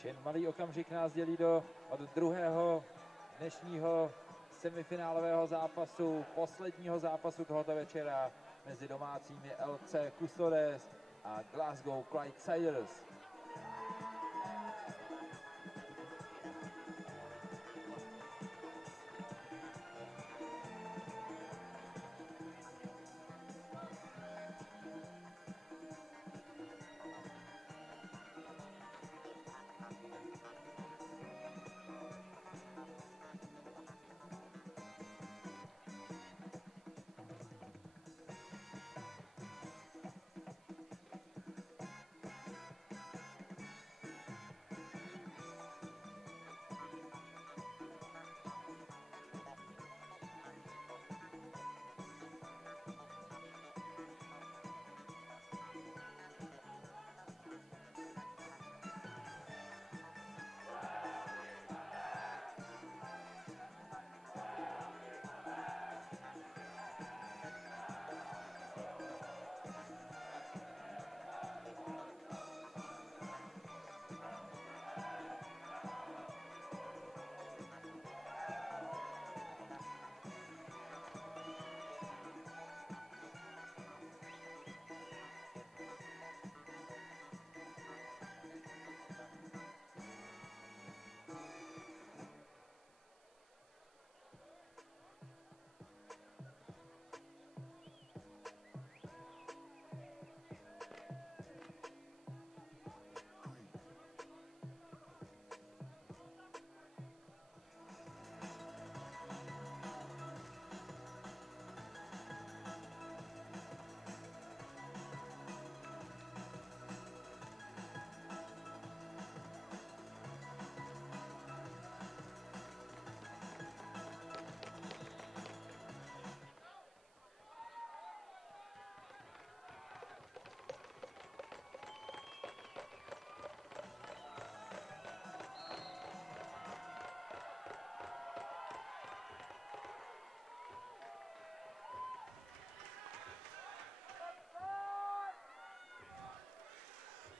Už jen malý okamžik nás dělí od druhého dnešního semifinálového zápasu, posledního zápasu tohoto večera mezi domácími LC Custodes a Glasgow Clydesiders.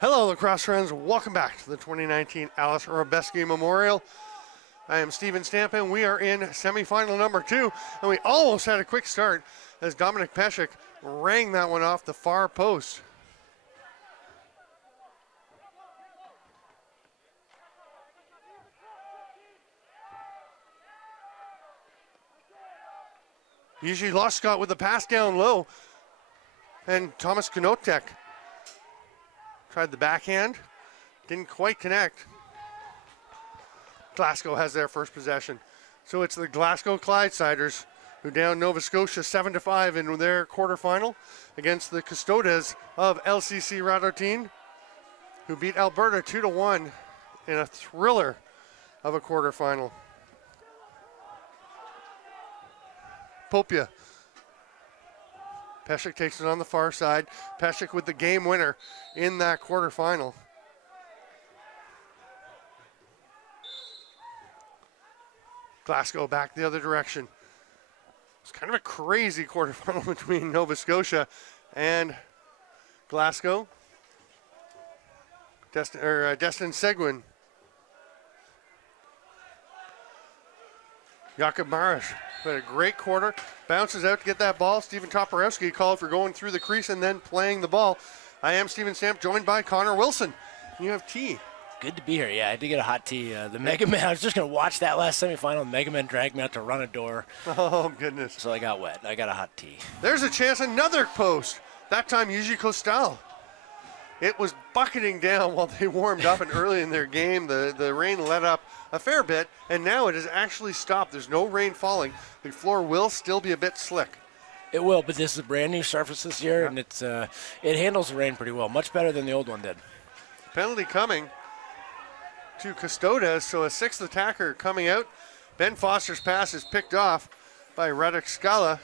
Hello, lacrosse friends. Welcome back to the 2019 Alice Hrebesky Memorial. I am Steven Stampen. We are in semifinal number 2, and we almost had a quick start as Dominic Peshek rang that one off the far post. Usually lost Scott with the pass down low, and Thomas Knotek tried the backhand, didn't quite connect. Glasgow has their first possession. So it's the Glasgow Clydesiders who down Nova Scotia 7-5 in their quarterfinal against the Custodes of LCC Radotín, who beat Alberta 2-1 in a thriller of a quarterfinal. Popia. Peshek takes it on the far side. Peshek with the game winner in that quarterfinal. Glasgow back the other direction. It's kind of a crazy quarterfinal between Nova Scotia and Glasgow. Destin Seguin. Jakub Marish had a great quarter. Bounces out to get that ball. Stephen Toporowski called for going through the crease and then playing the ball. I am Steven Stamp, joined by Connor Wilson. You have tea. Good to be here. Yeah, I did get a hot tea. The Mega Man, I was just going to watch that last semifinal. Mega Man dragged me out to run a door. Oh, goodness. So I got wet. I got a hot tea. There's a chance, another post. That time, Yuji Kostal. It was bucketing down while they warmed up, and early in their game, the rain let up a fair bit, and now it has actually stopped. There's no rain falling. The floor will still be a bit slick. It will, but this is a brand new surface this year, and it handles the rain pretty well, much better than the old one did. Penalty coming to Custodes, so a sixth attacker coming out. Ben Foster's pass is picked off by Radek Skala,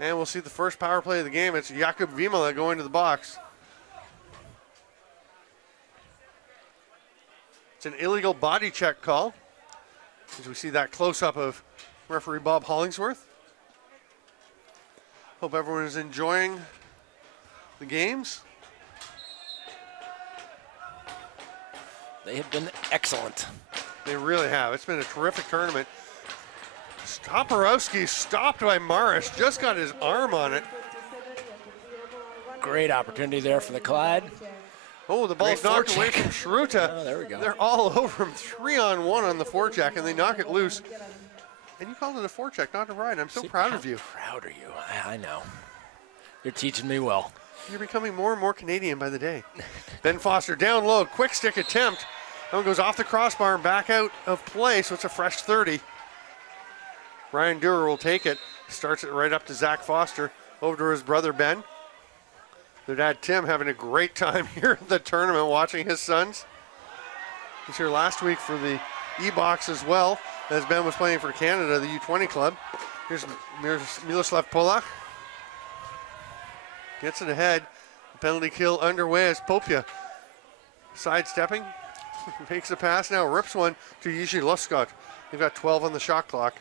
and we'll see the first power play of the game. It's Jakub Vimala going to the box. It's an illegal body check call, as we see that close-up of referee Bob Hollingsworth. Hope everyone is enjoying the games. They have been excellent. They really have. It's been a terrific tournament. Toporowski stopped by Morris, just got his arm on it. Great opportunity there for the Clyde. Oh, the ball's knocked away from Shruta. Oh, there we go. They're all over him, 3-on-1 on the forecheck, and they knock it loose. And you called it a forecheck, not a ride. I'm so proud of you. How proud are you? I know. You're teaching me well. You're becoming more and more Canadian by the day. Ben Foster down low, quick stick attempt. That one goes off the crossbar and back out of play, so it's a fresh 30. Ryan Durer will take it. Starts it right up to Zach Foster, over to his brother Ben. Their dad Tim having a great time here at the tournament watching his sons. He's here last week for the E-Box as well, as Ben was playing for Canada, the U20 club. Here's Miloslav Polak. Gets it ahead. Penalty kill underway as Popia sidestepping. Makes the pass now, rips one to Jiří Loskot. They've got 12 on the shot clock.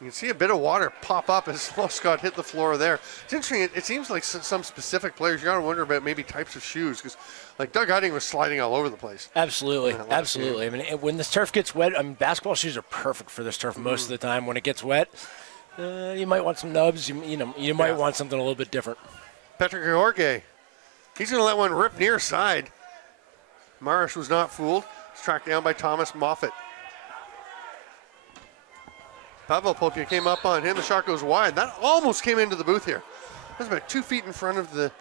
You can see a bit of water pop up as Loskot hit the floor there. It's interesting, it seems like some specific players, you gotta wonder about maybe types of shoes, because like Doug Hutting was sliding all over the place. Absolutely, absolutely. I mean, when this turf gets wet, I mean, basketball shoes are perfect for this turf most of the time. When it gets wet, you might want some nubs, you might want something a little bit different. Petr George, he's gonna let one rip near side. Marish was not fooled. He's tracked down by Thomas Moffat. Pavel Popia came up on him. The shot goes wide. That almost came into the booth here. That was about 2 feet in front of the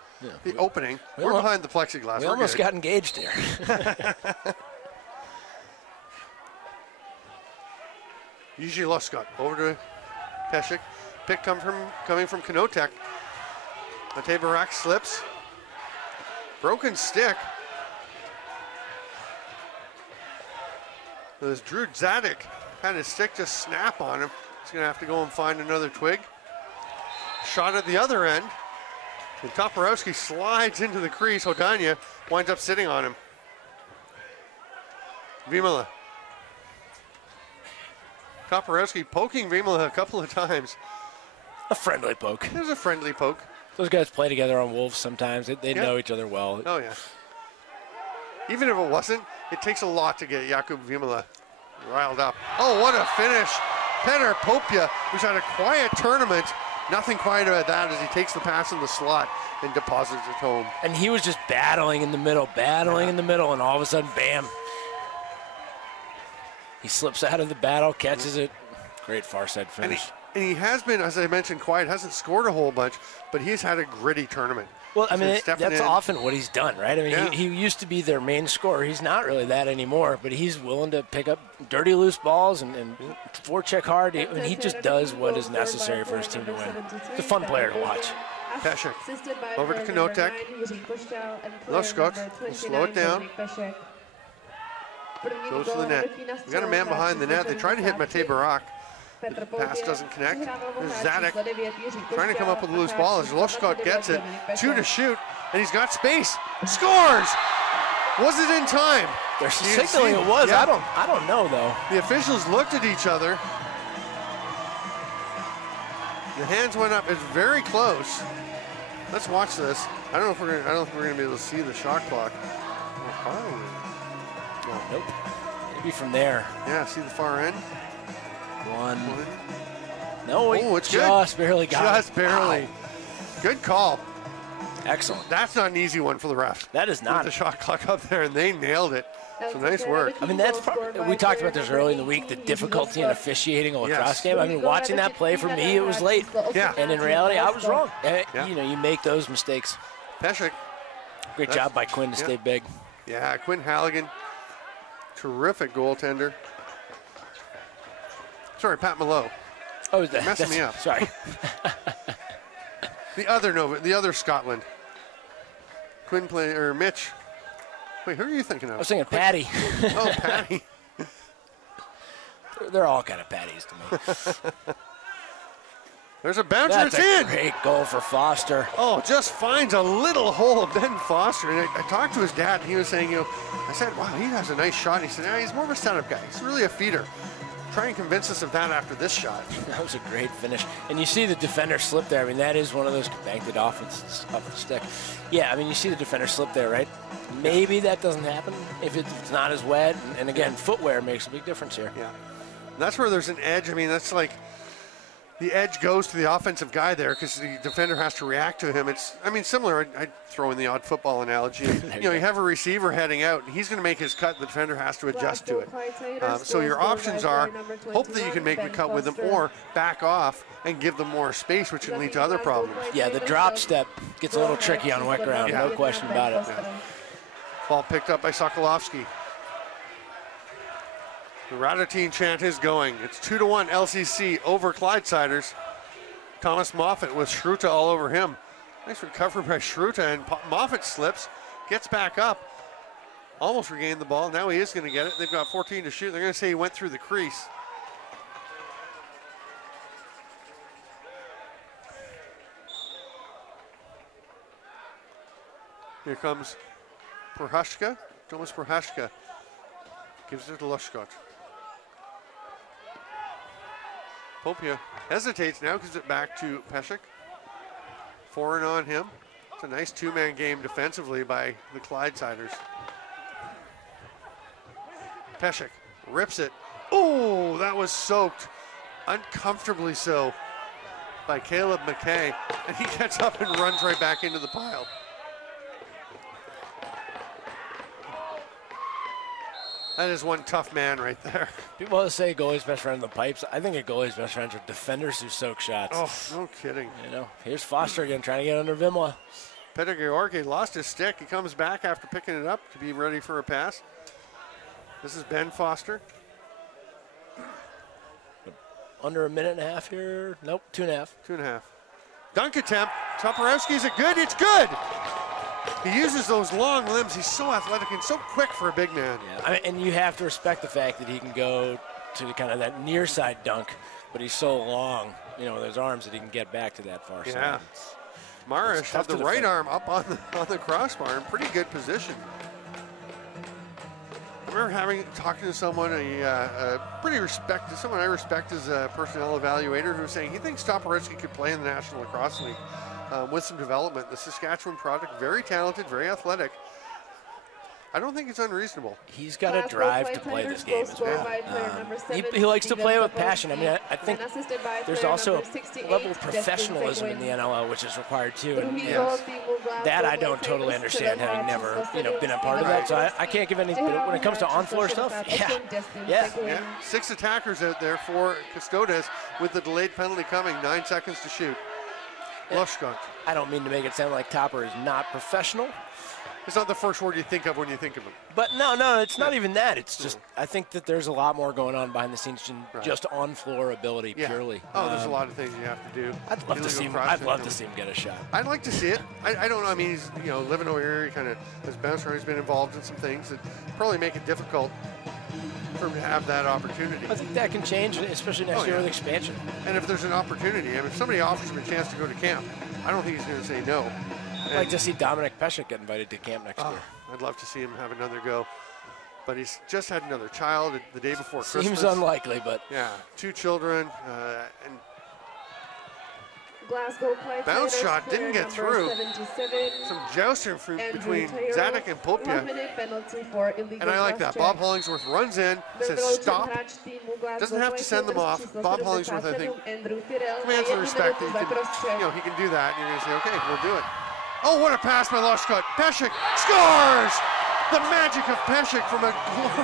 opening. We're behind the plexiglass. We almost got engaged here. Jiří Loskot over to Peshik. Pick coming from Kanotek. Matej Barak slips. Broken stick. There's Drew Zadik. Had his stick just snap on him. He's going to have to go and find another twig. Shot at the other end. And Toporowski slides into the crease. Hodania winds up sitting on him. Vimala. Toporowski poking Vimala a couple of times. A friendly poke. There's a friendly poke. Those guys play together on Wolves sometimes. They know each other well. Oh, yeah. Even if it wasn't, it takes a lot to get Jakub Vimala riled up. Oh, what a finish. Petr Popia, who's had a quiet tournament. Nothing quiet about that as he takes the pass in the slot and deposits it home. And he was just battling in the middle, and all of a sudden, bam. He slips out of the battle, catches it. Great far side finish. And he has been, as I mentioned, quiet, hasn't scored a whole bunch, but he's had a gritty tournament. Well, I mean, that's often what he's done, right? I mean, he used to be their main scorer. He's not really that anymore, but he's willing to pick up dirty loose balls and forecheck hard, and he just does what is necessary for his team to win. It's a fun player to watch. Peshik over to Kanotek. Loskot will slow it down. Goes to the net. We got a man behind the net. They try to hit Matej Barak. The pass doesn't connect. There's Zadik trying to come up with a loose ball as Loskot gets it. 2 to shoot, and he's got space. Scores! Was it in time? They're signaling it was. Yeah. I don't know though. The officials looked at each other. The hands went up. It's very close. Let's watch this. I don't know if we're gonna be able to see the shot clock. No. Nope. Maybe from there. Yeah. See the far end. One. No, it's just good. Barely got it. Just barely. Wow. Good call. Excellent. That's not an easy one for the refs. That is not. With the shot clock up there, and they nailed it. So nice work. I mean, that's we talked about this early in the week, the difficulty in officiating a lacrosse game. I mean, watching that play for me, it was late. Yeah. And in reality, I was wrong. You know, you make those mistakes. Peshik. Great job by Quinn to stay big. Yeah, Quinn Halligan. Terrific goaltender. Sorry, Pat Mallow. Oh, messing me up. Sorry. the other Scotland. Quinn Mitch. Wait, who are you thinking of? I was thinking Patty. Oh, Patty. They're all kind of Patties to me. There's a bouncer. That's it's a in. Great goal for Foster. Oh, just finds a little hole. Ben Foster. And I talked to his dad, and he was saying, I said, wow, he has a nice shot. He said, he's more of a setup guy. He's really a feeder. try and convince us of that after this shot. That was a great finish. And you see the defender slip there. I mean, that is one of those banked it off the stick. Yeah, I mean, you see the defender slip there, right? Maybe that doesn't happen if it's not as wet. And again, footwear makes a big difference here. Yeah. And that's where there's an edge. I mean, that's like the edge goes to the offensive guy there because the defender has to react to him. It's, I mean, similar. I'd throw in the odd football analogy. You have a receiver heading out, and he's going to make his cut. The defender has to adjust to it. So your options are hope that you can make the cut with them or back off and give them more space, which can lead to other problems. Yeah, the drop step gets a little tricky on wet ground, no question about it. Yeah. Ball picked up by Sokolovsky. The Radotín chant is going. It's 2-1 LCC over Clydesiders. Thomas Moffat with Schruta all over him. Nice recovery by Schruta, and Moffat slips, gets back up, almost regained the ball. Now he is going to get it. They've got 14 to shoot. They're going to say he went through the crease. Here comes Prohashka. Thomas Prohashka gives it to Lushkot. Popia hesitates now, gives it back to Peshek. Foreign on him. It's a nice two-man game defensively by the Clydesiders. Peshek rips it. Oh, that was soaked, uncomfortably so, by Caleb McKay. And he gets up and runs right back into the pile. That is one tough man right there. People always say goalie's best friend in the pipes. I think a goalie's best friends are defenders who soak shots. Oh, no kidding. Here's Foster again trying to get under Vimla. Peter Georgi lost his stick. He comes back after picking it up to be ready for a pass. This is Ben Foster. Under a minute and a half here. Nope, 2.5. 2.5. Dunk attempt. Toporowski, is it good? It's good. He uses those long limbs. He's so athletic and so quick for a big man. Yeah, I mean, and you have to respect the fact that he can go to kind of that near side dunk, but he's so long, with his arms that he can get back to that far side. Yeah. Marish had the right arm up on the crossbar in pretty good position. I remember talking to someone, someone I respect as a personnel evaluator, who was saying he thinks Toporowski could play in the National Lacrosse League. With some development. The Saskatchewan product, very talented, very athletic. I don't think it's unreasonable. He's got a drive to play this game as well. He likes to play with passion. I mean, I think there's also a level of professionalism in the NLL, which is required too. And that I don't totally understand, having never been a part of that. So I can't give any. When it comes to on-floor stuff, yeah. 6 attackers out there for Custodes with the delayed penalty coming. 9 seconds to shoot. Lushkot. I don't mean to make it sound like Topper is not professional. It's not the first word you think of when you think of him. But no, it's not even that. It's just I think that there's a lot more going on behind the scenes than just on-floor ability purely. Oh, there's a lot of things you have to do. I'd love to see him get a shot. I'd like to see it. I don't know. I mean, he's living over here. He kind of has bounced around. He's been involved in some things that probably make it difficult for him to have that opportunity. I think that can change, especially next year with expansion. And if there's an opportunity, if somebody offers him a chance to go to camp, I don't think he's going to say no. I'd like to see Dominic Peshek get invited to camp next year. I'd love to see him have another go. But he's just had another child the day before Christmas. Seems unlikely, but... Yeah, 2 children. And Glasgow bounce shot didn't get through. Some jousting between Zadek and Popia. And I like that. Bob Hollingsworth runs in, says stop. Doesn't have to send them off. Bob Hollingsworth, I think, commands the respect that he can do that. And you're going to say, okay, we'll do it. Oh, what a pass by Lushkot. Peshek scores! The magic of Peshek from a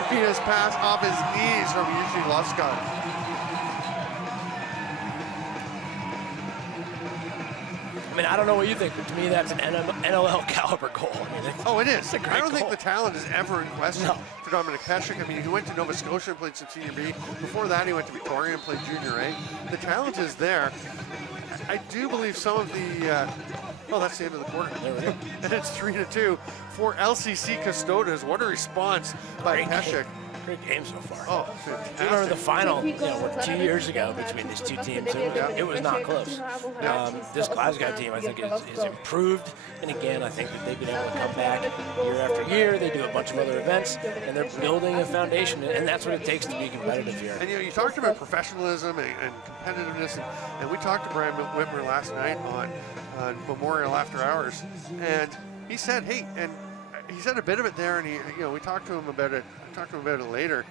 glorious pass off his knees from Yushi Lushkot. I mean, I don't know what you think, but to me, that's an NLL caliber goal. I mean, it is. I don't think the talent is ever in question for Dominic Peshek. I mean, he went to Nova Scotia and played some Senior B. Before that, he went to Victoria and played Junior A. The talent is there. I do believe some of the... that's the end of the quarter. There we go. And it's 3-2 for LCC Custodes. What a response by Peshek. Great game so far. Oh, I fantastic. remember the final, 2 years ago between these two teams. It was not close. This Glasgow team, I think, is improved. And again, I think that they've been able to come back year after year. They do a bunch of other events, and they're building a foundation. And that's what it takes to be competitive here. And you talked about professionalism and competitiveness, and we talked to Brian Whitmer last night on Memorial After Hours, and he said, hey, and he said a bit of it there, and we talked to him about it. Later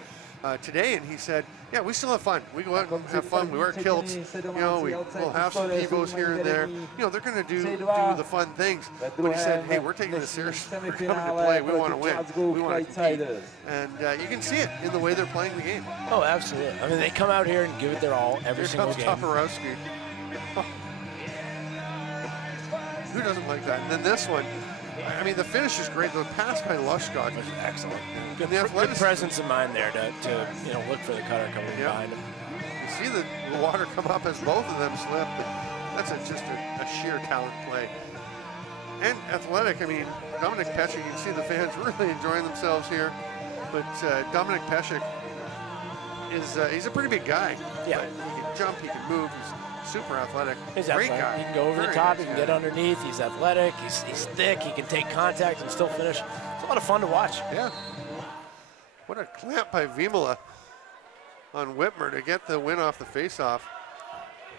today, and he said, yeah, we still have fun. We go out and have fun. We wear kilts. We'll have some evos here and there. They're going to do the fun things. But he said, hey, we're taking this seriously. We're coming to play. We want to win. We want to compete. And you can see it in the way they're playing the game. Oh, absolutely. I mean, they come out here and give it their all every single game. Toporowski. Who doesn't like that? And then this one. I mean, the finish is great. The pass by Lushkog was excellent. Good presence of mind there to look for the cutter coming behind him. You see the water come up as both of them slip, but that's just a sheer talent play. And athletic. I mean, Dominic Peshek, you can see the fans really enjoying themselves here. But Dominic Peshek he's a pretty big guy. Yeah. He can jump, he can move, he's super athletic. He's great athletic. guy. He can go over the top, he can get underneath, he's athletic, he's thick, he can take contact and still finish. It's a lot of fun to watch. Yeah. What a clamp by Vimala on Whitmer to get the win off the faceoff.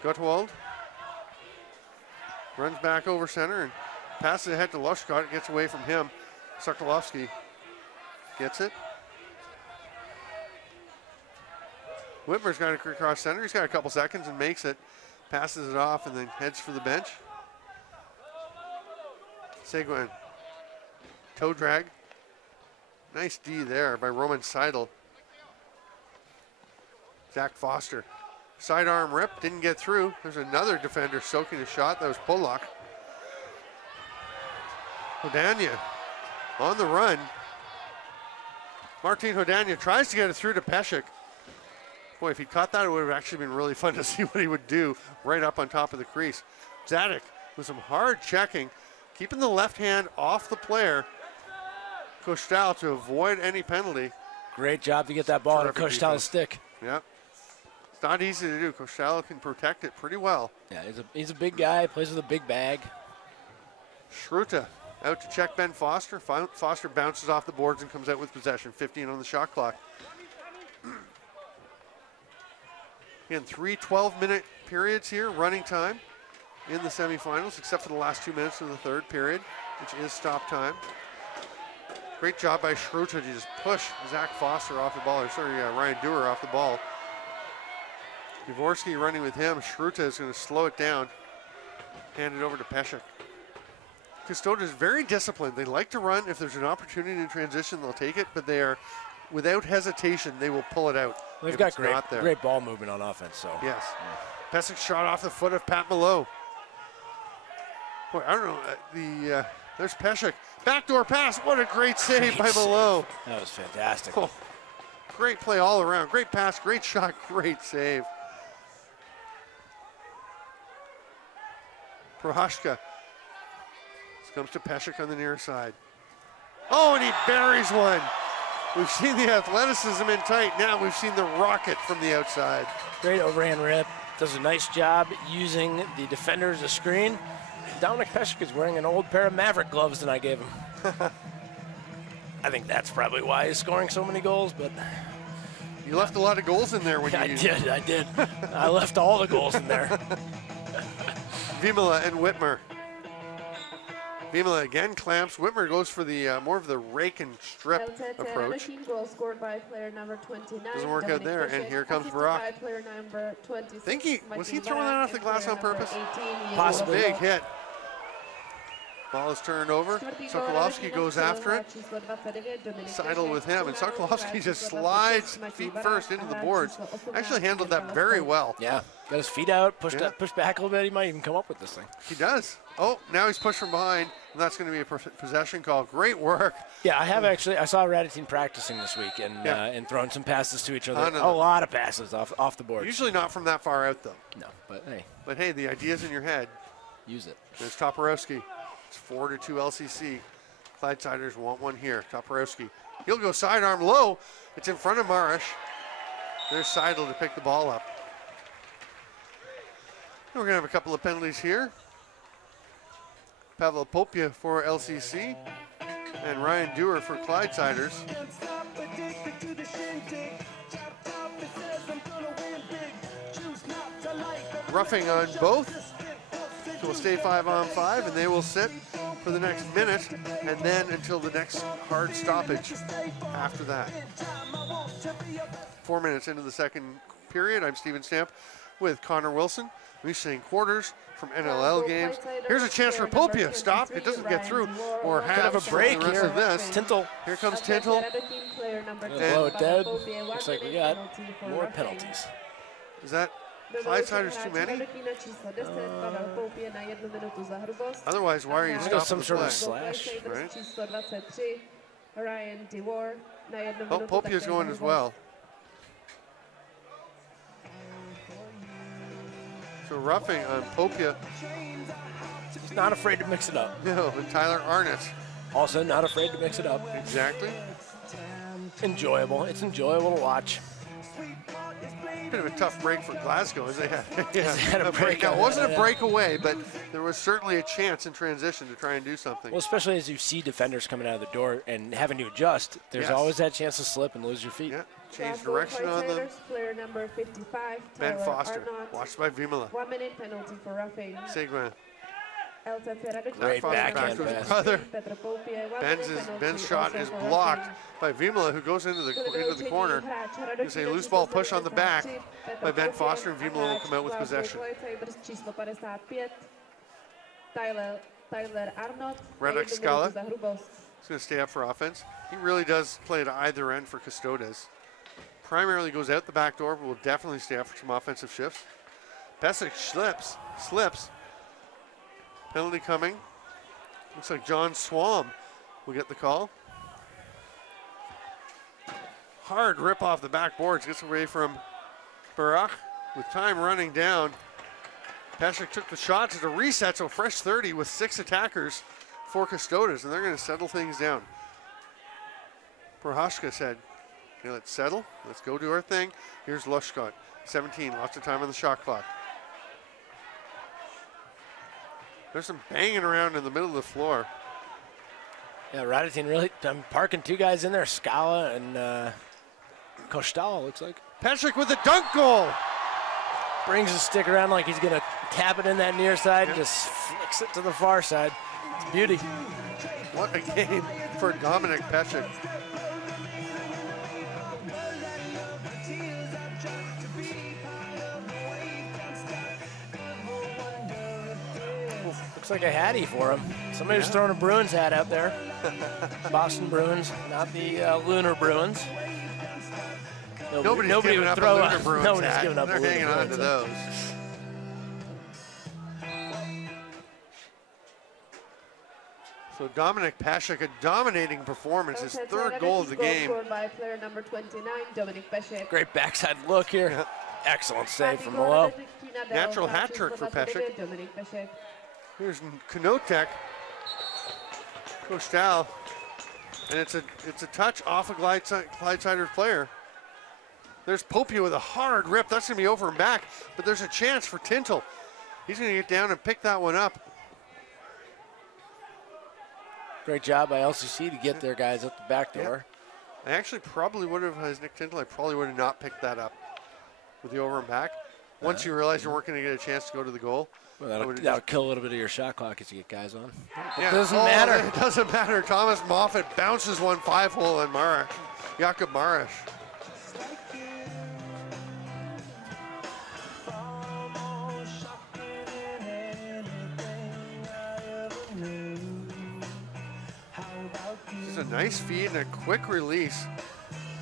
Gottwald runs back over center and passes ahead to Lushkot. It gets away from him. Sokolovsky gets it. Whitmer's got it across center. He's got a couple seconds and makes it. Passes it off and then heads for the bench. Seguin. Toe drag. Nice D there by Roman Seidel. Zach Foster. Sidearm rip, didn't get through. There's another defender soaking a shot. That was Polak. Hodania on the run. Martin Hodania tries to get it through to Peshek. Boy, if he caught that, it would have actually been really fun to see what he would do right up on top of the crease. Zadek with some hard checking, keeping the left hand off the player. Kostal to avoid any penalty. Great job to get that ball on Kostal's stick. Yep. It's not easy to do. Kostal can protect it pretty well. Yeah, he's a big guy, plays with a big bag. Schruta out to check Ben Foster. Foster bounces off the boards and comes out with possession. 15 on the shot clock. Again, 3 12-minute periods here, running time in the semifinals, except for the last 2 minutes of the third period, which is stop time. Great job by Schruta to just push Zach Foster off the ball, or sorry, Ryan Dewar off the ball. Dvorsky running with him. Schruta is going to slow it down, hand it over to Peshek. Custodes is very disciplined. They like to run. If there's an opportunity in transition, they'll take it, but they are, without hesitation, they will pull it out. They've got great ball movement on offense. So yes. Yeah. Peshek shot off the foot of Pat Malo. Boy, I don't know. There's Peshek. Backdoor pass. What a great save by Malo. That was fantastic. Oh, great play all around. Great pass, great shot, great save. Prohashka. This comes to Peshek on the near side. Oh, and he buries one. We've seen the athleticism in tight. Now we've seen the rocket from the outside. Great overhand rip. Does a nice job using the defender as a screen. Dominic Peshek is wearing an old pair of Maverick gloves that I gave him. I think that's probably why he's scoring so many goals, but... You left a lot of goals in there when I did. I left all the goals in there. Vimala and Whitmer. Vimala again clamps. Whitmer goes for the more of the rake and strip approach. Goal scored by player number 29. Doesn't work out there, and here comes Barak. Was he throwing that off the glass on purpose? Possibly. Big hit. Ball is turned over. Sokolovsky goes after it. Seidel with him, and Sokolovsky just slides feet first into the boards. Actually handled that very well. Yeah, got his feet out, pushed back a little bit. He might even come up with this thing. He does. Oh, now he's pushed from behind, and that's going to be a possession call. Great work. Yeah, I have actually. I saw Radotín practicing this week and throwing some passes to each other. A lot of passes off the board. Usually not from that far out, though. No, but hey. But hey, the idea's in your head. Use it. There's Toporowski. It's 4-2 LCC. Clydesiders want one here. Toporowski He'll go sidearm low. It's in front of Marish. There's Seidel to pick the ball up. We're going to have a couple of penalties here. Pavel Popia for LCC and Ryan Dewar for Clydesiders. Roughing on both. So we'll stay 5-on-5 and they will sit for the next minute and then until the next hard stoppage after that. 4 minutes into the second period, I'm Steven Stamp with Connor Wilson. We're seeing quarters from NLL games. Here's a chance for Popia. Stop. It doesn't get through or have a break the rest here. of this. Tintle. Here comes Tintle. Blow it dead. Looks like we got more penalties. Is that Clydesiders too many? Otherwise, why are you stopping some the sort play? of slash, right? Oh, Popia's going as well. So roughing on Popia. He's not afraid to mix it up. No, and Tyler Arnott. Also not afraid to mix it up. Exactly. Enjoyable. It's enjoyable to watch. Bit of a tough break for Glasgow as they had, had a break. Now, it wasn't a breakaway, but there was certainly a chance in transition to try and do something. Well, especially as you see defenders coming out of the door and having to adjust, there's always that chance to slip and lose your feet. Yeah, change direction on them. Player number 55, Ben Foster, Arnott. watched by Vimala. 1 minute penalty for roughing. Seguin. Great back backhand to his pass. brother. Ben's shot is blocked by Vimala, who goes into the corner. There's a loose ball push on the back by Ben Foster, and Vimala will come out with possession. Radek Skala is going to stay up for offense. He really does play to either end for Custodes. Primarily goes out the back door, but will definitely stay up for some offensive shifts. Pesic slips. Penalty coming. Looks like John Swam will get the call. Hard rip off the back boards. Gets away from Barach with time running down. Pesic took the shots at a reset, so fresh 30 with 6 attackers for Custodes, and they're going to settle things down. Prohashka said, okay, let's settle. Let's go do our thing. Here's Lushkot, 17, lots of time on the shot clock. There's some banging around in the middle of the floor. Yeah, Radotín really parking 2 guys in there, Scala and Kostal, looks like. Pesic with the dunk goal. Brings his stick around like he's going to tap it in that near side and just flicks it to the far side. It's beauty. What a game for Dominic Pesic. Looks like a hattie for him. Somebody's throwing a Bruins hat out there. Boston Bruins, not the Lunar Bruins. Nobody's giving up a Lunar Bruins hat. They're hanging on to those. So Dominic Pesic, a dominating performance, his 3rd goal of the game. By player number 29, Dominic Pesic. Great backside look here. Yeah. Excellent save from below. Natural hat trick for Pesic. Here's Knotek, Kostal, and it's a touch off a Clydesiders player. There's Popia with a hard rip. That's going to be over and back, but there's a chance for Tintle. He's going to get down and pick that one up. Great job by LCC to get their guys at the back door. I actually probably would have, as Nick Tintle, I probably would have not picked that up with the over and back. Once you realize you weren't going to get a chance to go to the goal. Well, that'll kill a little bit of your shot clock as you get guys on. Yeah. It doesn't matter. It doesn't matter. Thomas Moffat bounces one 5-hole on Marish. Jakob Marish. This is a nice feed and a quick release.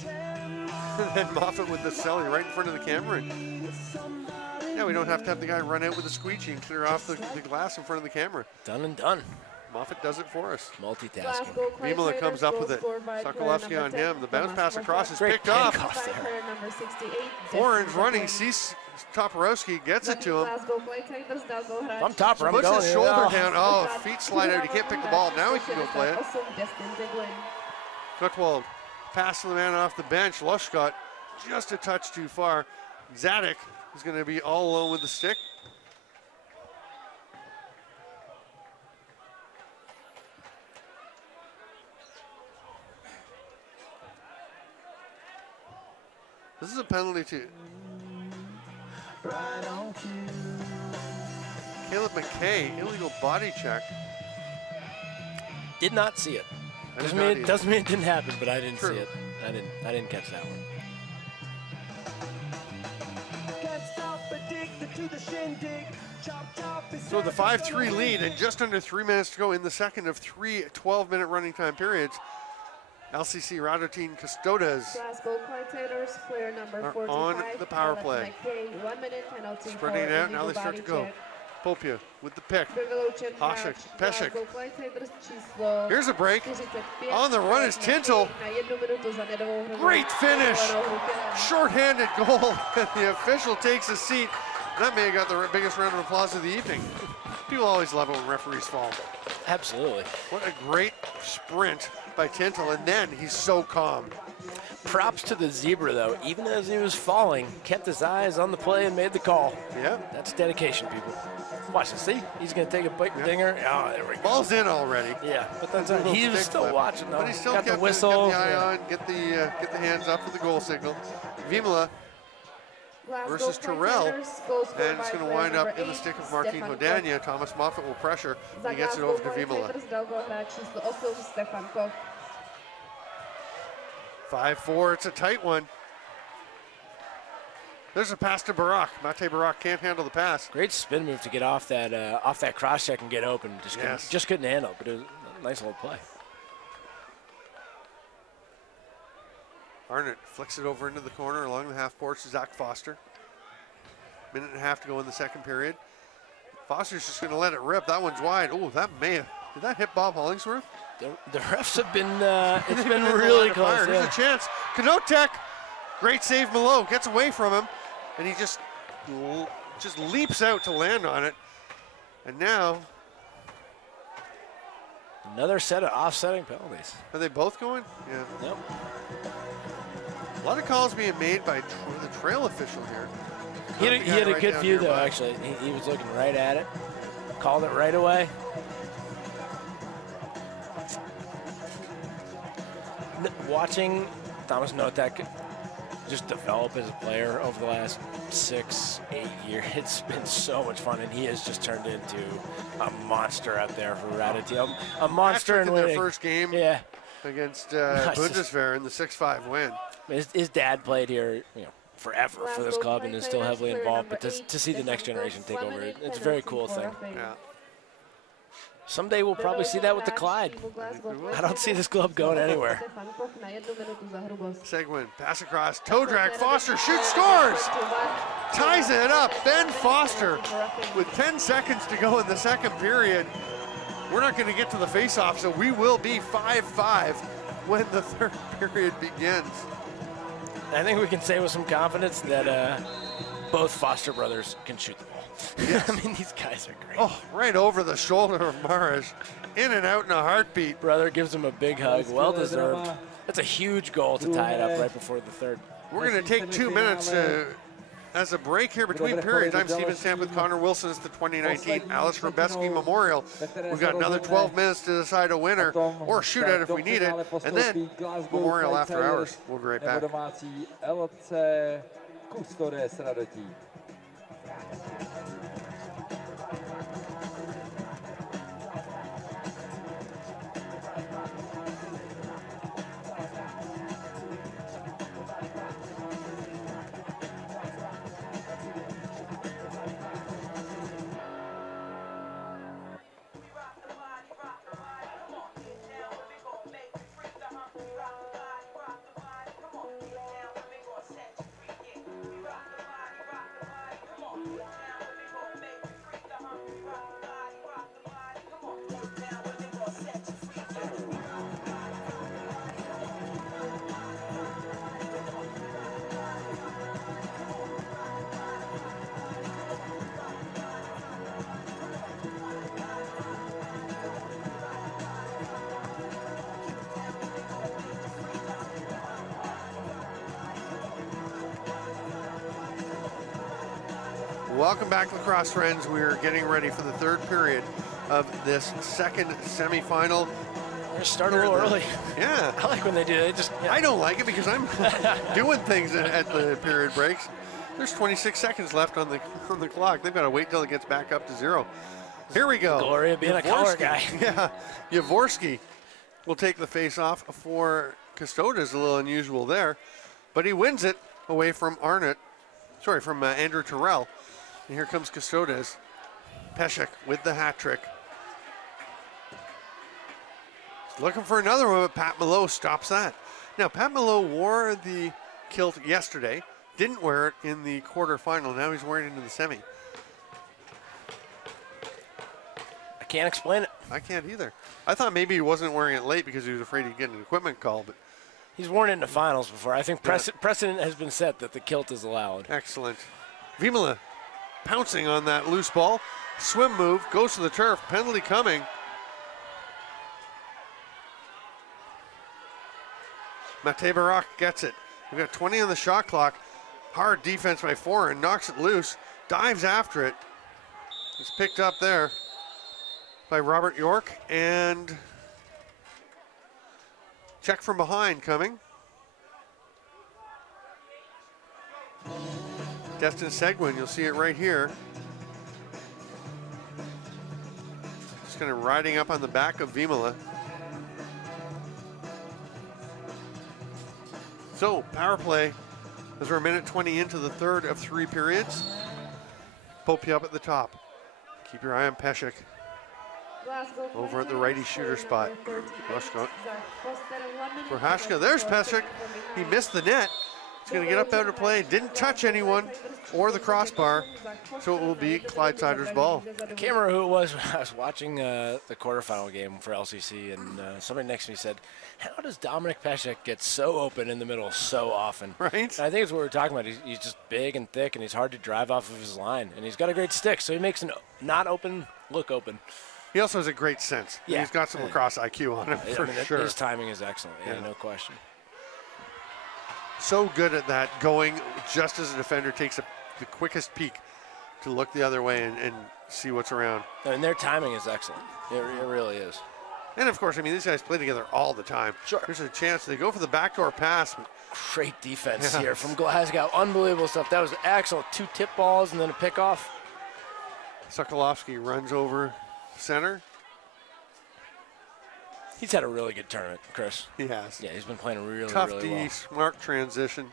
And then Moffat with the celly right in front of the camera. Yeah, we don't have to have the guy run out with a squeegee and clear off the glass in front of the camera. Done and done. Moffat does it for us. Multitasking. Vimala comes up with it. Sokolowski on him. The bounce pass across is picked off. 4 inch running. Cease Toporowski gets it to him. I'm Topper. I'm puts going. His shoulder down. Oh, feet slide out. He can't pick the ball. Now he can go play it. Gutwald pass to the man off the bench. Lushcott just a touch too far. Zadek is going to be all alone with the stick. This is a penalty too. Caleb McKay, illegal body check. Did not see it. Doesn't mean it didn't happen, but I didn't see it. I didn't catch that one. So with a 5-3 lead and just under 3 minutes to go in the second of 3 12-minute running time periods, LCC Radotín Custodes Glasgow Clydesiders, player number 45, on the power play. McKay, 1 minute penalty Spreading it out, now they start to go. Popia with the pick. Hasek, Peshek. Here's a break. On the run is Tintle. Great finish. Short-handed goal. The official takes a seat. That may have got the biggest round of applause of the evening. People always love it when referees fall. Absolutely. What a great sprint by Tintle, and then he's so calm. Props to the zebra, though. Even as he was falling, kept his eyes on the play and made the call. Yeah. That's dedication, people. Watch this. See? He's going to take a big dinger. Oh, there we go. Ball's in already. Yeah, but that's right. He was still watching, though. But he still got kept the whistle. Get the eye on, get the hands up for the goal signal. Vimala versus Terrell, and it's going to wind up in the stick of Martin Hodania. Thomas Moffat will pressure, and he gets it over to Vimala. 5-4, it's a tight one. There's a pass to Barak. Mate Barak can't handle the pass. Great spin move to get off that cross check and get open. Just couldn't handle it, but it was a nice little play. Arnott flicks it over into the corner along the half court to Zach Foster. Minute and a half to go in the second period. Foster's just going to let it rip. That one's wide. Oh, that may have. Did that hit Bob Hollingsworth? The refs have been, it's been really close. Yeah. There's a chance. Knotek, great save. Malo gets away from him, and he just leaps out to land on it. And now, another set of offsetting penalties. Are they both going? Yeah. Yep. A lot of calls being made by the trail official here. He had a good view, though, actually. He was looking right at it. Called it right away. Watching Thomas Knotek just develop as a player over the last 6-8 years, it's been so much fun, and he has just turned into a monster out there for Radotín. A monster in their first game against Bundeswehr in the 6-5 win. His dad played here, forever for this club and is still heavily involved. But to see the next generation take over, it's a very cool thing. Yeah. Someday we'll probably see that with the Clyde. I don't see this club going anywhere. Seguin, pass across, toe drag, Foster shoots, scores! Ties it up, Ben Foster with 10 seconds to go in the second period. We're not going to get to the face-off, so we will be 5-5 when the third period begins. I think we can say with some confidence that both Foster brothers can shoot the ball. Yes. I mean, these guys are great. Oh, right over the shoulder of Marish. In and out in a heartbeat. Brother gives him a big hug. Well deserved. That's a huge goal to tie it up right before the third. We're going to take 2 minutes as a break here between periods. I'm Steven Stamp with Connor Wilson. It's the 2019 Alice Hrebesky Memorial. We've got another 12 minutes to decide a winner or shootout if we need it. And then Memorial after hours. We'll be right back. Custodes Radotín. welcome back, lacrosse friends. We're getting ready for the third period of this second semifinal. We're gonna start a little early. Yeah. I like when they do it. I don't like it because I'm doing things at the period breaks. There's 26 seconds left on the clock. They've got to wait till it gets back up to 0. Here we go. The glory of being a color guy. Yeah, Yavorsky will take the face-off for Custodes. A little unusual there, but he wins it away from Andrew Terrell. And here comes Custodes. Peshek with the hat trick. Looking for another one, but Pat Mallow stops that. Now, Pat Mallow wore the kilt yesterday, didn't wear it in the quarterfinal. Now he's wearing it in the semi. I can't explain it. I can't either. I thought maybe he wasn't wearing it late because he was afraid he'd get an equipment call, but he's worn it in the finals before. I think precedent has been set that the kilt is allowed. Excellent. Vimala pouncing on that loose ball. Swim move, goes to the turf. Penalty coming. Mate Barak gets it. We've got 20 on the shot clock. Hard defense by Foran, knocks it loose, dives after it. It's picked up there by Robert York, and check from behind coming. Destin Seguin, you'll see it right here. Just kind of riding up on the back of Vimala. So, power play, as we're a minute 20 into the third of 3 periods. Pope you up at the top. Keep your eye on Peshek. Over at the righty shooter spot. For Hashka, there's Peshek. He missed the net. He's going to get up out of play. Didn't touch anyone or the crossbar, so it will be Clydesiders' ball. I can't remember who it was. I was watching the quarterfinal game for LCC, and somebody next to me said, how does Dominic Peshek get so open in the middle so often? Right. And I think it's what we're talking about. He's just big and thick, and he's hard to drive off of his line. And he's got a great stick, so he makes an not open look open. He also has a great sense. Yeah. He's got some lacrosse IQ on him, for sure. His timing is excellent, yeah, no question. So good at that, going just as a defender takes the quickest peek to look the other way and see what's around. And their timing is excellent. It really is. And of course, I mean, these guys play together all the time. Sure. There's a chance they go for the backdoor pass. Great defense here from Glasgow. Unbelievable stuff. That was excellent. 2 tip balls and then a pickoff. Sokolovsky runs over center. He's had a really good tournament, Chris. He has. Yeah, he's been playing really Tough well. D, smart transition.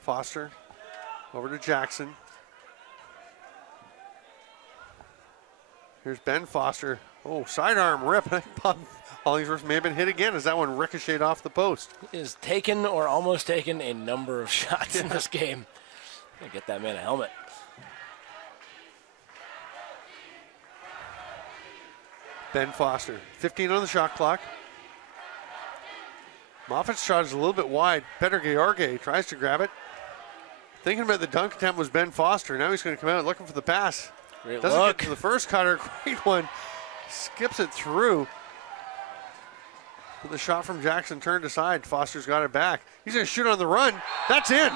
Foster over to Jackson. Here's Ben Foster. Oh, sidearm rip. Hollingsworth may have been hit again as that one ricocheted off the post. He has taken or almost taken a number of shots in this game. Gotta get that man a helmet. Ben Foster, 15 on the shot clock. Moffat's shot is a little bit wide. Peter George tries to grab it. Thinking about the dunk attempt was Ben Foster. Now he's going to come out looking for the pass. Great Doesn't look. get to the first cutter. Great one. Skips it through. The shot from Jackson turned aside. Foster's got it back. He's going to shoot on the run. That's in.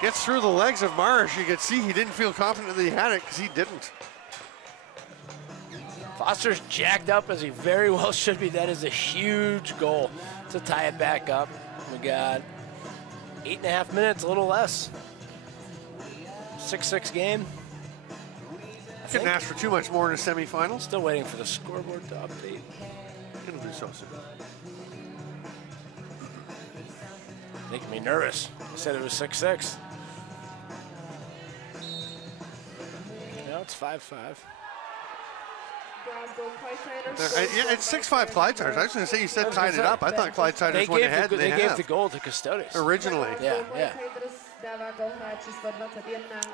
Gets through the legs of Marsh. You can see he didn't feel confident that he had it because he didn't. Foster's jacked up as he very well should be. That is a huge goal to tie it back up. We got 8.5 minutes, a little less. 6-6 game. Couldn't ask for too much more in a semifinal. Still waiting for the scoreboard to update. It'll do so soon. Making me nervous. You said it was 6-6. Now it's 5-5. Yeah, it's 6-5 Clydesiders. I was going to say you said tied it up. I thought Clydesiders went ahead. They gave the goal to Custodes. Originally. Yeah.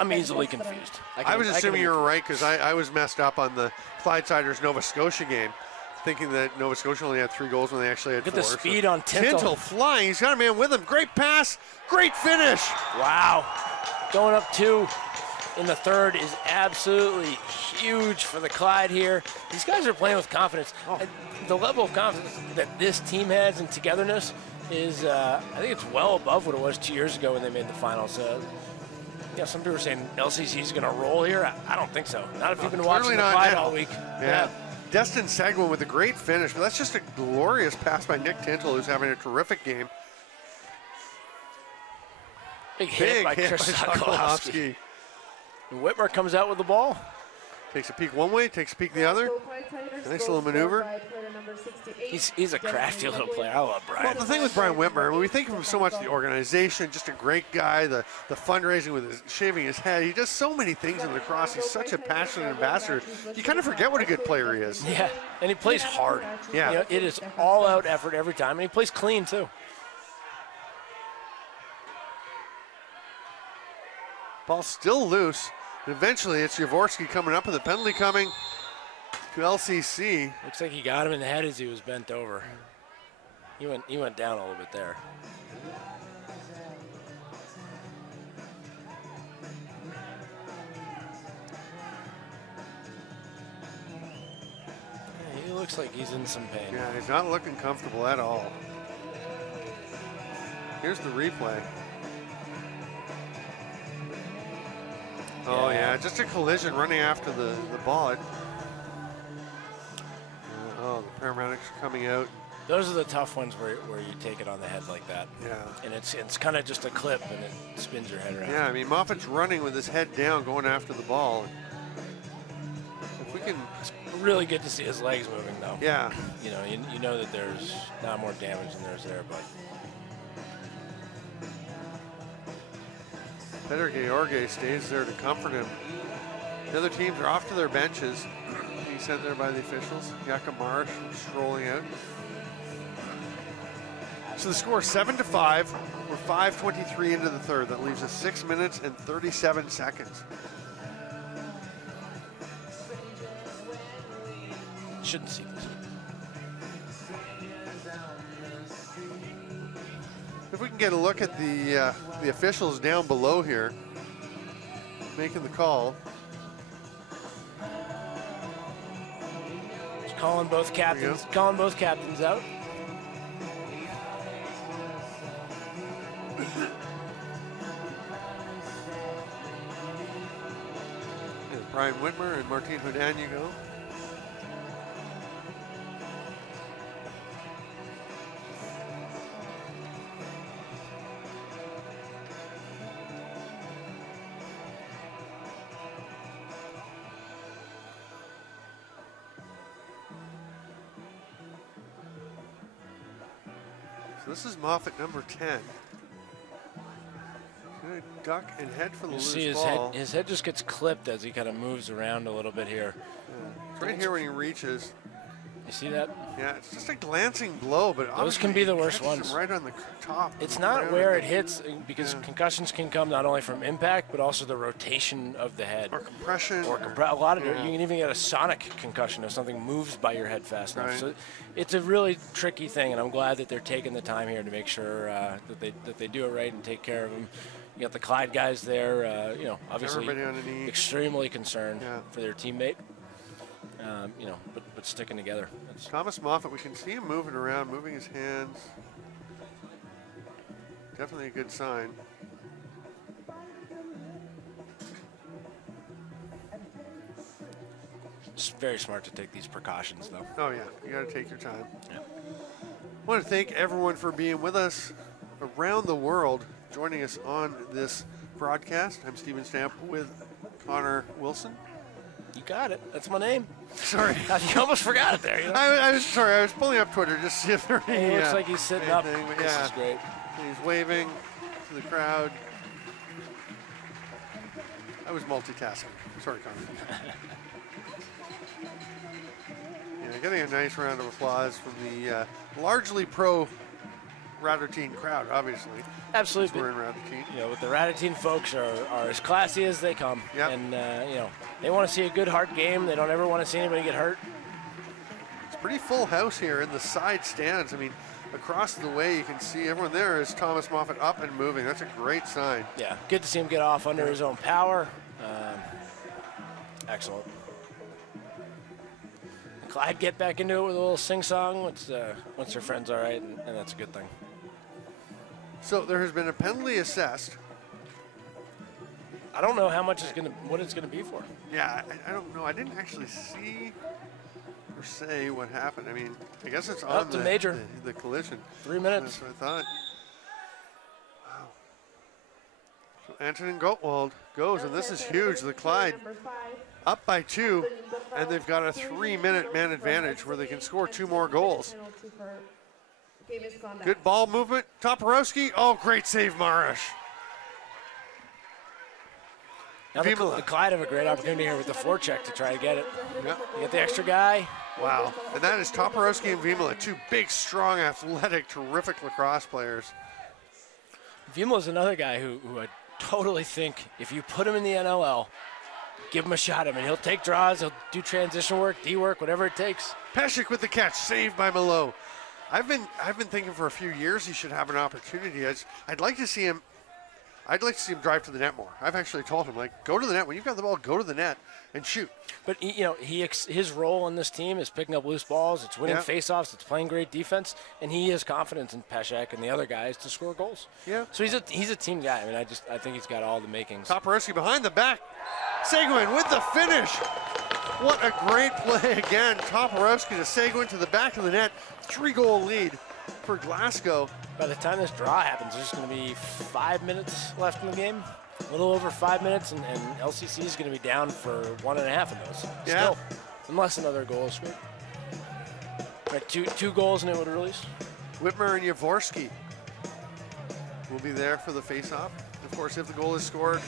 I'm easily confused. I was assuming you were right because I was messed up on the Clydesiders Nova Scotia game, thinking that Nova Scotia only had 3 goals when they actually had 4. Look at the speed on Tintle. Tintle flying. He's got a man with him. Great pass. Great finish. Wow. Going up 2 in the third is absolutely huge for the Clyde here. These guys are playing with confidence. The level of confidence that this team has and togetherness is, I think it's well above what it was 2 years ago when they made the finals. Yeah, some people are saying LCC's going to roll here. I don't think so. Not if you've been watching the not Clyde now. all week. Yeah. Destin Seguin with a great finish. But that's just a glorious pass by Nick Tintle, who's having a terrific game. Big hit by Chris Sokolowski. Whitmer comes out with the ball. Takes a peek one way, takes a peek the other. Nice little maneuver. He's a crafty little player. I love Brian. Well, the thing with Brian Whitmer, I mean, we think of him so much, the organization, just a great guy, the fundraising with his shaving his head. He does so many things in lacrosse. He's such a passionate ambassador. You kind of forget what a good player he is. Yeah, and he plays hard. Yeah. You know, it is all-out effort every time, and he plays clean, too. Ball still loose. And eventually, it's Jaworski coming up, and the penalty coming to LCC. Looks like he got him in the head as he was bent over. He went down a little bit there. Yeah, he looks like he's in some pain. Yeah, he's not looking comfortable at all. Here's the replay. Oh, yeah, just a collision running after the ball. Oh, the paramedics are coming out. Those are the tough ones where you take it on the head like that. Yeah. And it's kind of just a clip, and it spins your head around. Yeah, I mean, Moffat's running with his head down, going after the ball. If we can... It's really good to see his legs moving, though. Yeah. You know, you know that there's not more damage than there's there, but... Peter George stays there to comfort him. The other teams are off to their benches. Being sent there by the officials. Yaka Marsh strolling out. So the score is 7-5. We're 5:23 into the third. That leaves us 6 minutes and 37 seconds. Shouldn't see this. If we can get a look at the officials down below here, making the call. Just calling both captains. Calling both captains out. Brian Whitmer and Martin Houdanigo go. So this is Moffat number 10. Gonna duck and head for the loose ball. His head just gets clipped as he kind of moves around a little bit here. Yeah. It's right here when he reaches. You see that? Yeah, it's just a glancing blow, but those can be the worst ones. Right on the top. It's not where it hits, because concussions can come not only from impact, but also the rotation of the head. Or compression. Or a lot of you can even get a sonic concussion if something moves by your head fast enough. So it's a really tricky thing, and I'm glad that they're taking the time here to make sure that they do it right and take care of them. You got the Clyde guys there, you know, obviously extremely concerned for their teammate. You know, but sticking together. Thomas Moffat, we can see him moving around, moving his hands. Definitely a good sign. It's very smart to take these precautions, though. Oh, yeah. You got to take your time. Yeah. I want to thank everyone for being with us around the world, joining us on this broadcast. I'm Stephen Stamp with Connor Wilson. You got it. That's my name. Sorry. You almost forgot it there. You know? I was sorry. I was pulling up Twitter just to see if there any. It looks like he's sitting up. This is great. And he's waving to the crowd. I was multitasking. Sorry, Connor. Getting a nice round of applause from the largely pro Radotín crowd, obviously. Absolutely. We're in Radotín. You know, but the Radotín folks are as classy as they come. Yep. And, you know, they want to see a good, hard game. They don't ever want to see anybody get hurt. It's a pretty full house here in the side stands. I mean, across the way, you can see everyone there is Thomas Moffat up and moving. That's a great sign. Yeah, good to see him get off under his own power. Excellent. Clyde get back into it with a little sing-song once their friend's all right, and that's a good thing. So there has been a penalty assessed I don't know how much what it's gonna be for. Yeah, I don't know. I didn't actually see or say what happened. I mean, I guess it's on the major. The collision. 3 minutes. That's what I thought. Wow. So Antonin Gottwald goes, and this is huge. The Clyde up by 2, and they've got a 3-minute man advantage where they can score 2 more goals. Good ball movement. Toporowski. Oh, great save, Marash. Now the Clyde have a great opportunity here with the forecheck to try to get it. Yep. You get the extra guy. Wow. And that is Toporowski and Vimala, 2 big, strong, athletic, terrific lacrosse players. Vimala's another guy who I totally think if you put him in the NLL, give him a shot. I mean, he'll take draws, he'll do transition work, D work, whatever it takes. Pesek with the catch, saved by Malo. I've been thinking for a few years he should have an opportunity. I'd like to see him. I'd like to see him drive to the net more. I've actually told him, like, go to the net. When you've got the ball, go to the net and shoot. But, his role on this team is picking up loose balls. It's winning faceoffs. It's playing great defense. And he has confidence in Pesek and the other guys to score goals. Yeah. So he's a team guy. I mean, I think he's got all the makings. Toporowski behind the back. Seguin with the finish. What a great play again. Toporowski to Seguin to the back of the net. 3-goal lead for Glasgow. By the time this draw happens, there's going to be 5 minutes left in the game. A little over 5 minutes, and LCC is going to be down for 1.5 of those. Yeah. Still, unless another goal is scored. Right, two goals and it would release. Whitmer and Yavorski will be there for the face-off. Of course, if the goal is scored,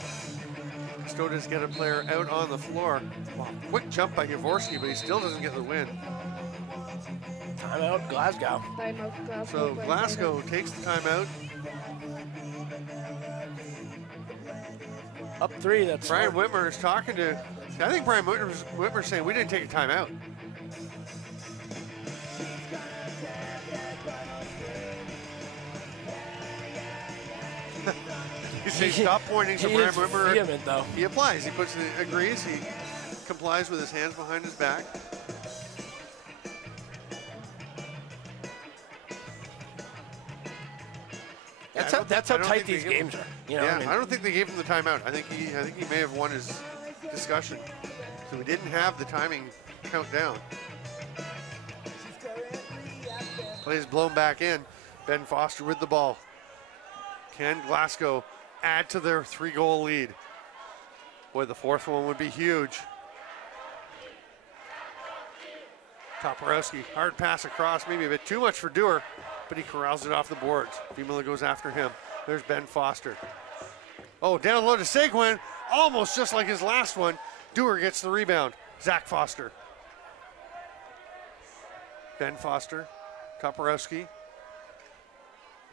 Custodes get a player out on the floor. Wow. Quick jump by Yavorski, but he still doesn't get the win. Timeout, Glasgow. So Glasgow takes the timeout. Up 3, that's Brian Whitmer is talking to, I think Brian Whitmer's saying we didn't take a timeout. He says stop pointing to Brian Whitmer. Vehement, though. He applies, he agrees, he complies with his hands behind his back. That's how tight these games are. You know, yeah, I mean, I don't think they gave him the timeout. I think he may have won his discussion. So we didn't have the timing countdown. Play is blown back in. Ben Foster with the ball. Can Glasgow add to their 3-goal lead? Boy, the 4th one would be huge. Toporowski, hard pass across, maybe a bit too much for Dewar, but he corrals it off the boards. Vimala goes after him. There's Ben Foster. Oh, down low to Seguin, almost just like his last one. Dewar gets the rebound. Zach Foster. Ben Foster, Toporowski.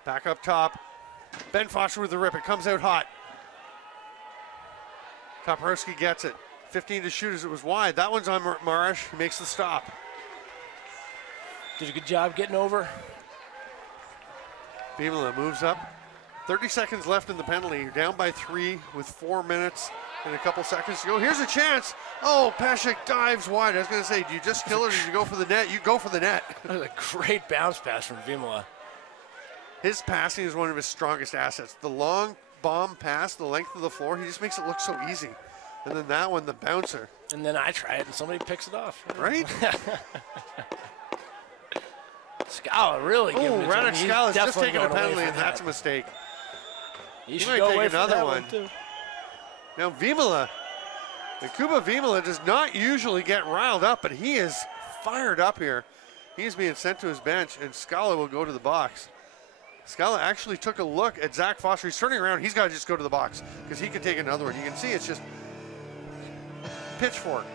Back up top. Ben Foster with the rip, it comes out hot. Toporowski gets it. 15 to shoot as it was wide. That one's on Marash, he makes the stop. Did a good job getting over. Vimala moves up. 30 seconds left in the penalty. You're down by 3 with 4 minutes and a couple seconds to go. Here's a chance. Oh, Pesek dives wide. I was going to say, do you just kill it or do you go for the net? You go for the net. That was a great bounce pass from Vimala. His passing is one of his strongest assets. The long bomb pass, the length of the floor, he just makes it look so easy. And then that one, the bouncer. And then I try it and somebody picks it off. Right? Scala really giving it to him. Radek Scala's just taking a penalty, and that's a mistake. He should go away another from that one. too. Now Vimala, Kuba Vimala does not usually get riled up, but he is fired up here. He's being sent to his bench, and Scala will go to the box. Scala actually took a look at Zach Foster. He's turning around. He's got to just go to the box because he could take another one. You can see it's just pitchfork,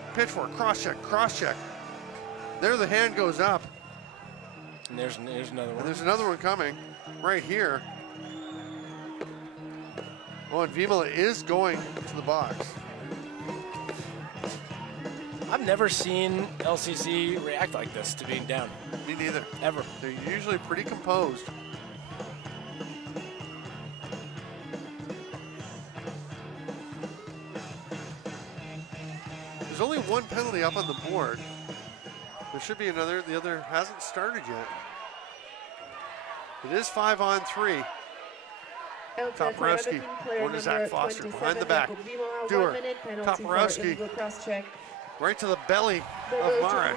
cross-check, cross-check. There the hand goes up. And there's another one. And there's another one coming right here. Oh, and Vimala is going to the box. I've never seen LCC react like this to being down. Me neither. Ever. They're usually pretty composed. There's only one penalty up on the board. There should be another. The other hasn't started yet. It is 5-on-3. Toporowski going to Zach Foster, behind the back. Dewar, Toporowski, right to the belly of Marash.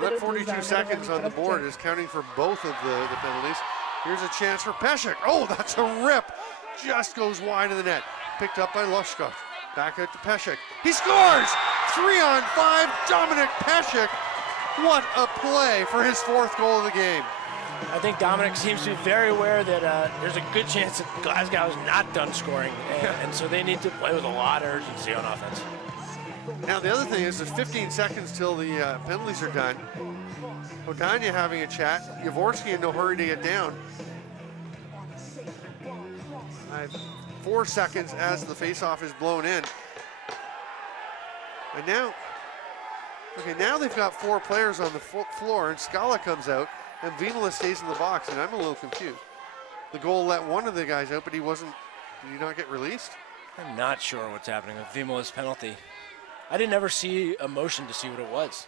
That 42 seconds on the board is counting for both of the penalties. Here's a chance for Peshek. Oh, that's a rip. Just goes wide of the net. Picked up by Lushkov. Back out to Peshek. He scores! 3-on-5, Dominic Peshek. What a play for his 4th goal of the game. I think Dominic seems to be very aware that there's a good chance that Glasgow is not done scoring, and so they need to play with a lot of urgency on offense. Now the other thing is there's 15 seconds till the penalties are done. Hodania having a chat. Yavorski in no hurry to get down. 4 seconds as the face-off is blown in. And now, okay, now they've got 4 players on the floor, and Scala comes out, and Vimala stays in the box, and I'm a little confused. The goal let one of the guys out, but he wasn't, did he not get released? I'm not sure what's happening with Vimala's penalty. I didn't ever see a motion to see what it was.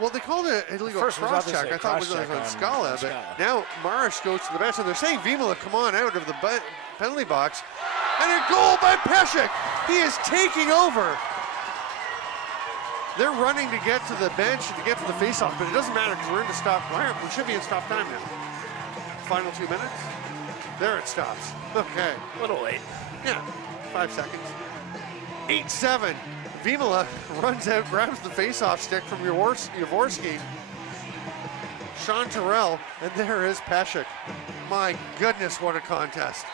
Well, they called it an illegal cross-check. I thought it was on Scala, but now Marash goes to the bench, and they're saying, Vimala, come on out of the penalty box. And a goal by Peshek. He is taking over. They're running to get to the bench and to get to the face-off, but it doesn't matter because we're into stop. We should be in stop time now. Final 2 minutes. There it stops. Okay. A little late. Yeah, 5 seconds. 8-7. Vimala runs out, grabs the face-off stick from Yavorski. Sean Terrell, and there is Peshek. My goodness, what a contest.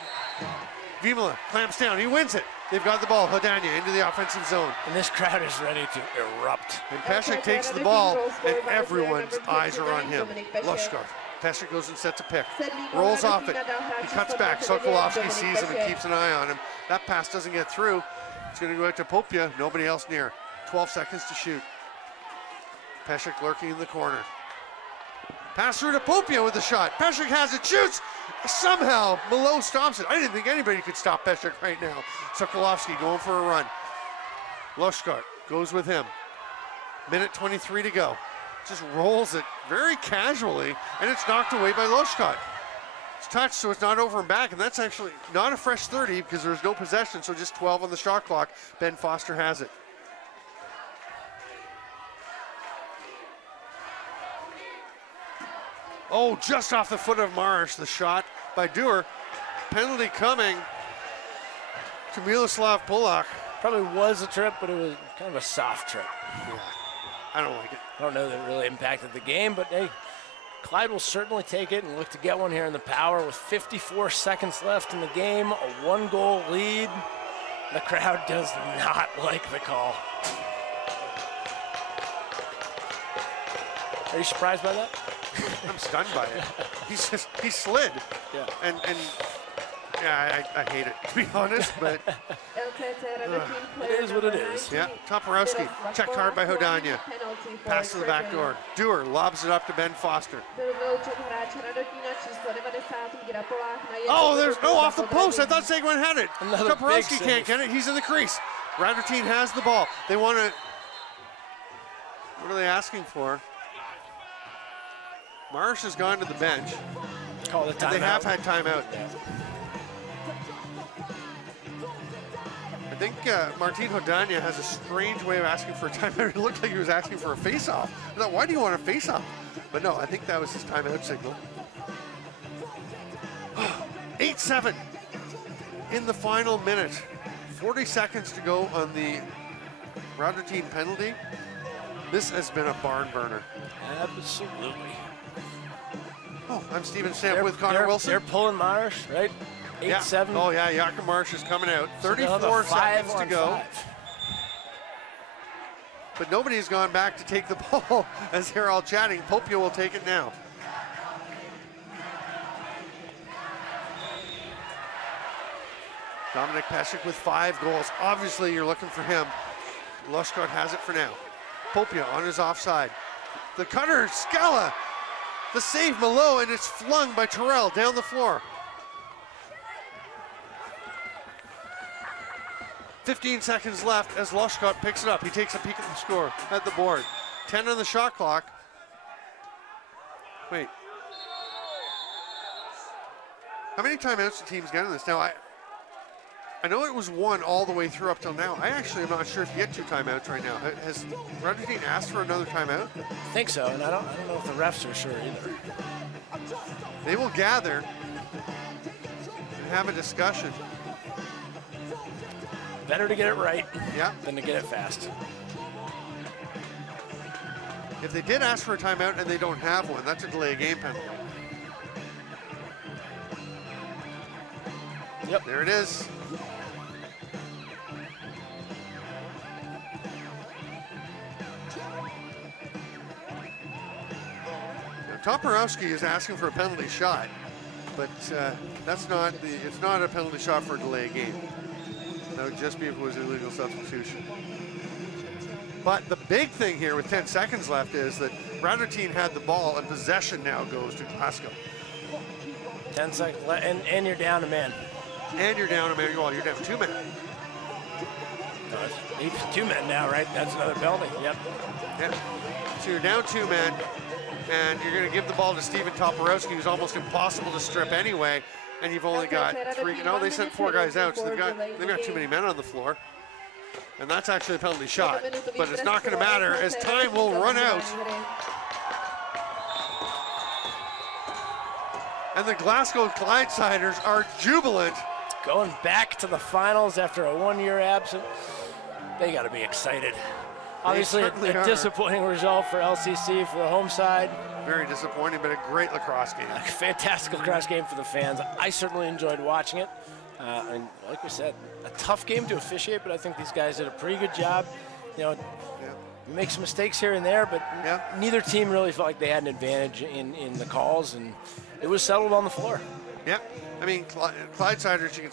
Vimala clamps down, he wins it. They've got the ball, Hodania into the offensive zone. And this crowd is ready to erupt. And Peshek takes the ball, and everyone's eyes are on him. Lushkov. Peshek goes and sets a pick. Rolls off it. He cuts back. Sokolovsky sees him and keeps an eye on him. That pass doesn't get through. It's going to go out to Popia. Nobody else near. 12 seconds to shoot. Peshek lurking in the corner. Pass through to Popia with the shot. Peshek has it, shoots! Somehow, Malo stops it. I didn't think anybody could stop Peshek right now. Sokolovsky going for a run. Lushkart goes with him. Minute 23 to go. Just rolls it very casually, and it's knocked away by Lushkart. It's touched, so it's not over and back, and that's actually not a fresh 30 because there's no possession, so just 12 on the shot clock. Ben Foster has it. Oh, just off the foot of Marsh, the shot by Dewar. Penalty coming to Miloslav Polak. Probably was a trip, but it was kind of a soft trip. Yeah, I don't like it. I don't know that it really impacted the game, but hey, Clyde will certainly take it and look to get one here in the power with 54 seconds left in the game, a 1-goal lead. The crowd does not like the call. Are you surprised by that? I'm stunned by it. He slid. Yeah. And yeah, I hate it, to be honest, but it is what it is. Yeah, Toporowski, checked hard by Hodania. Pass to the back door. Dewar lobs it up to Ben Foster. Oh, there's off the post. I thought Seguin had it. Toporowski can't get it. He's in the crease. Radotín has the ball. They want to. What are they asking for? Marsh has gone to the bench. Call the timeout. They have had timeout. I think Martin Hodania has a strange way of asking for a timeout. It looked like he was asking for a face-off. I thought, why do you want a face-off? But no, I think that was his timeout signal. 8-7 in the final minute. 40 seconds to go on the Radotín penalty. This has been a barn burner. Absolutely. Oh, I'm Stephen Stamp with Connor Wilson. They're pulling Marsh, right? 8-7. Oh, yeah, Jakob Marsh is coming out. 34 seconds to go. But nobody's gone back to take the ball as they're all chatting. Popia will take it now. Dominic Peshek with 5 goals. Obviously, you're looking for him. Lushkart has it for now. Popia on his offside. The cutter, Scala. The save, Malo, and it's flung by Terrell down the floor. 15 seconds left as Lushkart picks it up. He takes a peek at the score, at the board. 10 on the shot clock. Wait. How many timeouts do teams get in this? Now, I know it was one all the way through up till now. I actually am not sure if you get 2 timeouts right now. Has Radotín asked for another timeout? I think so, and I don't know if the refs are sure either. They will gather and have a discussion. Better to get it right Yeah. than to get it fast. If they did ask for a timeout and they don't have one, that's a delay of game penalty. Yep. There it is. Toporowski is asking for a penalty shot, but it's not a penalty shot for a delay game. That would just be if it was illegal substitution. But the big thing here with 10 seconds left is that Radotín had the ball and possession now goes to Glasgow. 10 seconds left, and you're down a man. And you're down a man, well, you're down 2 men. No, it's 2 men now, right? That's another penalty, yep. Yeah. So you're down 2 men. And you're going to give the ball to Steven Toporowski, who's almost impossible to strip anyway. And you've only got 3. No, they sent 4 guys out, so they've got too many men on the floor. And that's actually a penalty shot. But it's not going to matter as time will run out. And the Glasgow Clydesiders are jubilant. Going back to the finals after a 1-year absence. They got to be excited. Obviously, a disappointing result for LCC for the home side. Very disappointing, but a great lacrosse game. A fantastic lacrosse game for the fans. I certainly enjoyed watching it. And like we said, a tough game to officiate, but I think these guys did a pretty good job. You know, we make some mistakes here and there, but neither team really felt like they had an advantage in the calls, and it was settled on the floor. Yeah, I mean, Clydesiders, you can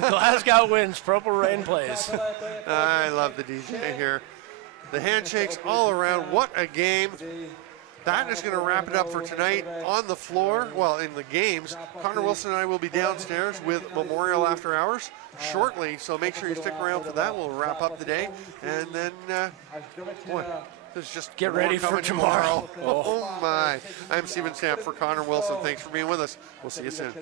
Glasgow wins, Purple Rain plays. I love the DJ here. The handshakes all around. What a game. That is going to wrap it up for tonight on the floor. Well, in the games. Connor Wilson and I will be downstairs with Memorial After Hours shortly, so make sure you stick around for that. We'll wrap up the day. And then, boy, there's just get ready for tomorrow. Oh my. I'm Steven Stamp for Connor Wilson. Thanks for being with us. We'll see you soon.